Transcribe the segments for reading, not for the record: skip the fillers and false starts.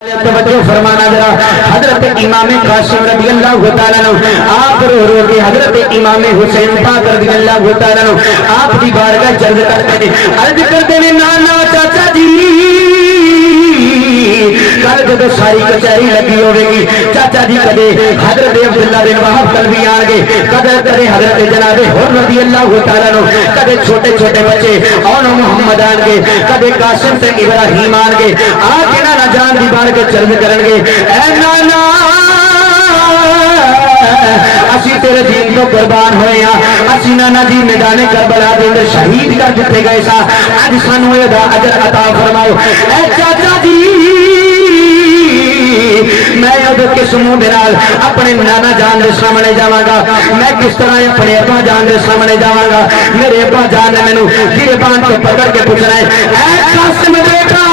توجہ فرمانا ذرا حضرت امام قاسم رضی اللہ تعالیٰ عنہ آپ رو رو کے حضرت امام حسین پاک رضی اللہ تعالیٰ عنہ آپ کی بارگاہ جلد کرتے ہیں عرض کرتے ہیں نانا چاچا جی کل جب ساری کچہری لگی ہوئے گی چاچا جی کدے حضرت عبداللہ بن وہب قلبی آنگے قدر کرے حضرت جناب حر رضی اللہ تعالیٰ عنہ کدے چھوٹے چھوٹے بچے اور محمد آنگے کدے قاسم سے ابراہیم آنگے آکے نانا جان دی بارگاہ کے چلد کرنگے اے نانا اسی تیرے دین تو قربان ہوئے ہیں اسی نانا جی میدان کربلا دے اندر شہید کر جتے گئے سا آج سانوے دا اجر عطا فرماؤ اے چاچا جی میں ادھر کس منہ دنال اپنے نانا جان دے سامنے جاواں گا میں کس طرح اپنے ابا جان دے سامنے جاواں گا میرے ابا جان نے میں نو گرے بان کو پکڑ کے پوچھ رہے ہیں اے قاسم بیٹا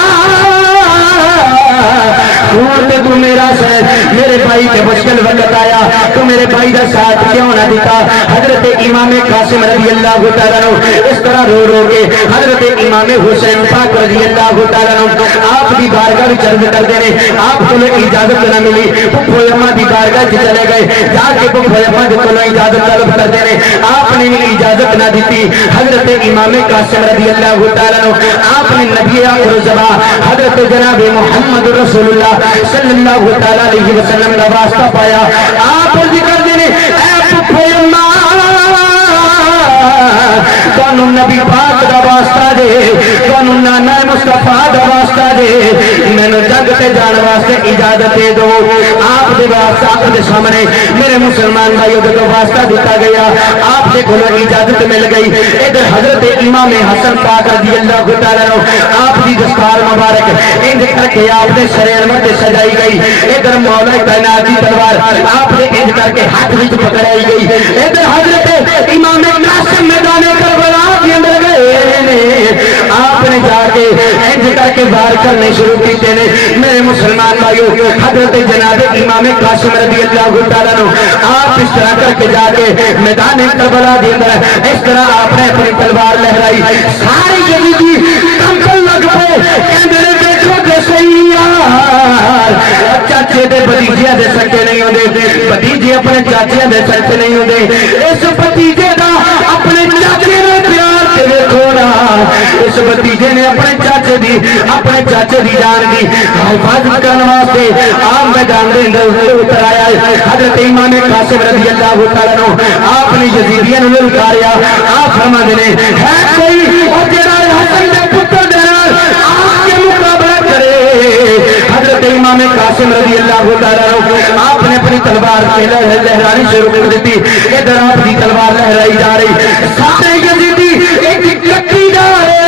تو میرا ساتھ میرے بھائی کے مشکل وقت آیا تو میرے بھائی کا ساتھ کیوں نہ دیتا حضرت امام قاسم رضی اللہ تعالیٰ عنہ اس طرح رو رو کے حضرت امام حسین پاک رضی اللہ تعالیٰ عنہ آپ کی بارگاہ بھی چرد کر دینے آپ کو اجازت نہ ملی پھوپھو اماں دی بارگاہ سے چلے گئے جا کے پھوپھو اماں کو اجازت طلب کر دینے آپ نے اجازت نہ دیتی حضرت امام قاسم رضی اللہ تعالیٰ عنہ آپ نے نبی آخر الزمان حضرت جناب محمد رسول اللہ صلی اللہ تعالیٰ علیہ وسلم کا واسطہ پایا آپ ذکر دینے اے پھوپھو اماں کانو نبی پاک دا واسطہ دے کانو نانا مصطفیٰ دا واسطہ دے میں نے جگ تے جان واسطے اجازت دے دو آپ دے واسطہ آپ دے سامنے میرے مسلمان بھائیوں دے تو واسطہ دیتا گیا آپ دے کھولو اجازت مل گئی ادھر حضرت امام حسن پاک رضی اللہ تعالیٰ عنہ آپ دی دستار مبارک انج کر کے آپ دے شریر میں سجائی گئی ادھر مولا کائنات دی تلوار آپ دے انج کر کے ہاتھ وچ پکڑائی گئی ادھر حضرت امام قاسم میدان کربلا کے اندر گئے آپ نے جا کے انج کر کے وار کرنے شروع کیتے نے میرے مسلمان بھائیوں حضرت جناب امام قاسم رضی اللہ تعالیٰ عنہ آپ اس طرح کر کے جا کے میدان کربلا کے اندر اس طرح آپ نے اپنی تلوار لہرائی سارے یزیدی کمپل لگ پے کہ میرے بیٹوں کے سیار چاچے دے بھتیجے دے سکتے نہیں ہوندے بھتیجے اپنے چاچے دے سکتے نہیں ہوندے اس بھتیجے دا اپنے چاچے نے پیار تے دیکھو نا اس بھتیجے نے اپنے چاچے دی جان دی حفاظت کرنے واسطے عام میدان دے اندر اتر آیا حضرت امام قاسم رضی اللہ تعالیٰ عنہ آپ نے یزیدیاں نے للکاریا آپ فرما دینے ہے کوئی اور جڑا حسن دے پتر دے نال آپ کے مقابلہ کرے حضرت امام قاسم رضی اللہ تعالیٰ عنہ آپ نے اپنی تلوار لہرانی شروع کر دیتی ادھر آپ کی تلوار لہرائی جا رہی سارے یزیدی ایک کٹی جا رہے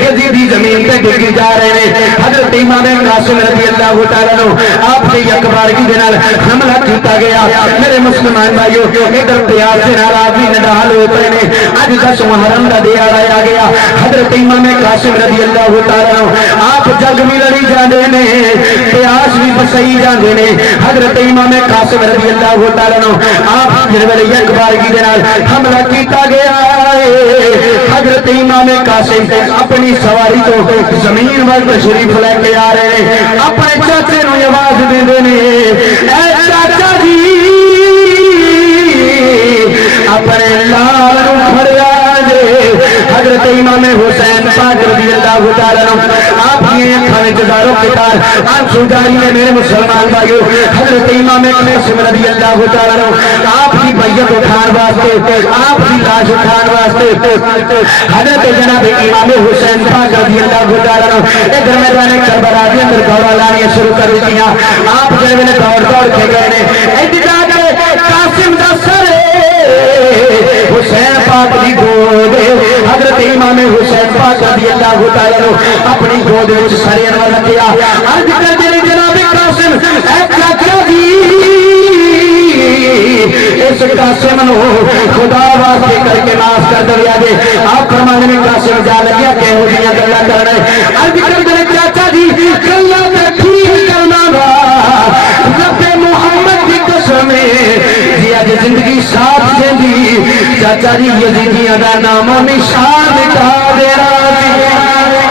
یزیدی زمین پہ ڈگی جا رہے ہیں حضرت امام قاسم رضی اللہ تعالیٰ عنہ آپ سے یکبارگی دے نال حملہ کیتا گیا میرے مسلمان بھائیوں ادھر پیار سے ناراض بھی نڈال ہوتے ہیں اج 10 محرم دا دیار آیا گیا حضرت امام قاسم رضی اللہ تعالیٰ عنہ آپ جگ بھی لڑی جاندے نے پیاس بھی بسائی جاندے نے حضرت امام قاسم رضی اللہ تعالیٰ عنہ آپ جن ویلے یکبارگی دے نال حملہ کیتا گیا حضرت امام قاسم اپنی سواری تو زمین پر شریف لے کے آ رہے ہیں اپنے چاچے نو آواز دے نے اے چاچا جی اپنے لال کھڑیا دے حضرت امام حسین پاک رضی اللہ تعالیٰ عنہ آپ یہ کھانے جداروں کے تار آنسو جاری نے میرے مسلمان بھائیوں حضرت امام قاسم رضی اللہ تعالیٰ عنہ آپ کی بیعت اٹھان واسطے آپ کی لاش اٹھان واسطے حضرت جناب امام حسین پاک رضی اللہ تعالیٰ عنہ ادھر میدان کربلا کے اندر دوڑا لانیاں شروع کر دیا آپ جو میں نے دوڑ کے گئے نے ادھر کے قاسم دا سر حسین پاک دی گود حضرت امام حسین پاک رضی اللہ تعالیٰ عنہ اپنی گود وچ سر انور رکھیا عرض کر دے جناب قاسم اے چاچا جی اس قاسم نو خدا واسطے کر کے معاف کر دیا جے آپ فرمانے میں قاسم جا لگیا کہ ہو دیاں گلاں کرنے عرض کر دے چاچا جی گلاں تے ٹھیک کرنا وا رب محمد دی قسم جی اج زندگی ساتھ دیندی چاچا جی یزیدیاں دا نام و نشان مٹا دینا